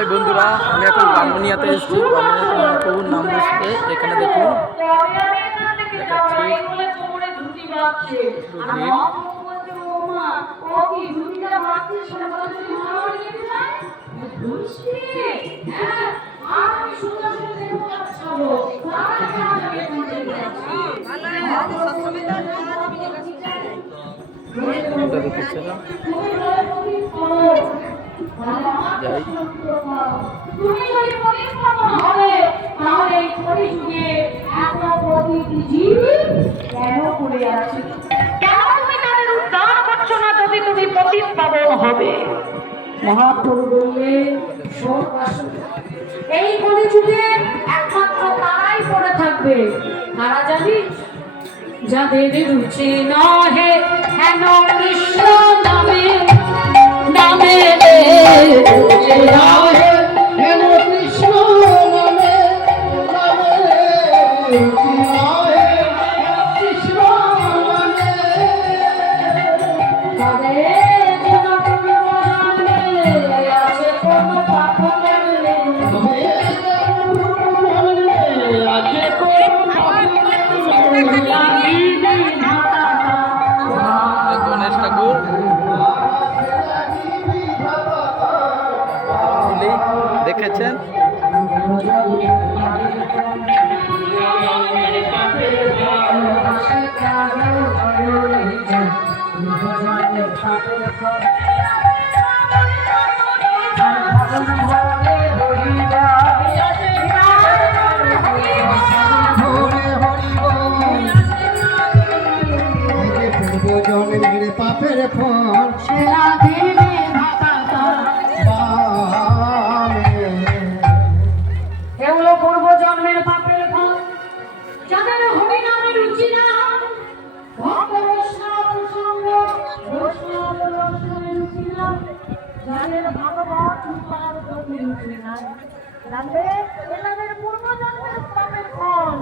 High বন্ধুরা, আমি এখন ব্রাহ্মণিয়াতে এসেছি। ব্রাহ্মণিয়াতে মহাপ্রভুর নাম বসবে। এখানে দেখুন দেখেছে যাই তুমি যদি পরিশ্রম হবে তাহলে এই কলিযুগে এত প্রতিটি জীব কেন পড়ে আছে? কেন তুমি তাদের উদ্ধার করছো না যদি তুমি পতিতপাবন হবে? মহাপ্রভু বললে এই কলিযুগে একমাত্র তারাই পড়ে থাকবে। কারা জানিস? যাদের রুচি নহে হেন কৃষ্ণ নামে নামে রুচি নহে হেন কৃষ্ণ নামে নামে রুচি নহে কৃষ্ণ নামে তবে যেন তুমি জানলে আছে কোন পাপ করলে তবে আছে কোন গণেশ ঠাকুর দেখেছেন। জন্মের পাপের ফল সেরা দিনে এগুলো পূর্ব জন্মের পাপের ফল। যাদের হরিনামে রুচি না, ভক্ত বৈষ্ণব সঙ্গ বৈষ্ণব দর্শনে রুচি না, যাদের ভাগবত উপার প্রতি রুচি নাই, জানবে এনাদের পূর্ব জন্মের পাপের ফল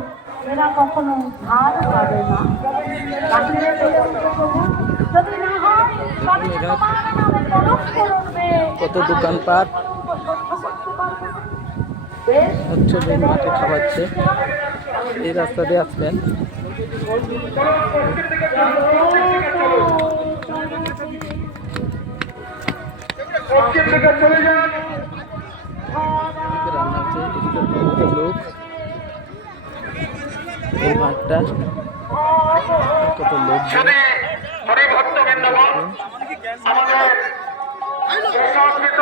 এরা কখনো ধার পাবে না। যদি না হয় তবে তোমার নামে কলঙ্ক করবে। কত দোকানপাট হচ্ছে, মাঠে খাওয়াচ্ছে। এই রাস্তা দিয়ে আসবেন। রান্না হচ্ছে, এদিকে লোক, এই মাঠটা কত লোক হরিভক্ত বৃন্দাবন আমাদের সংস্কৃত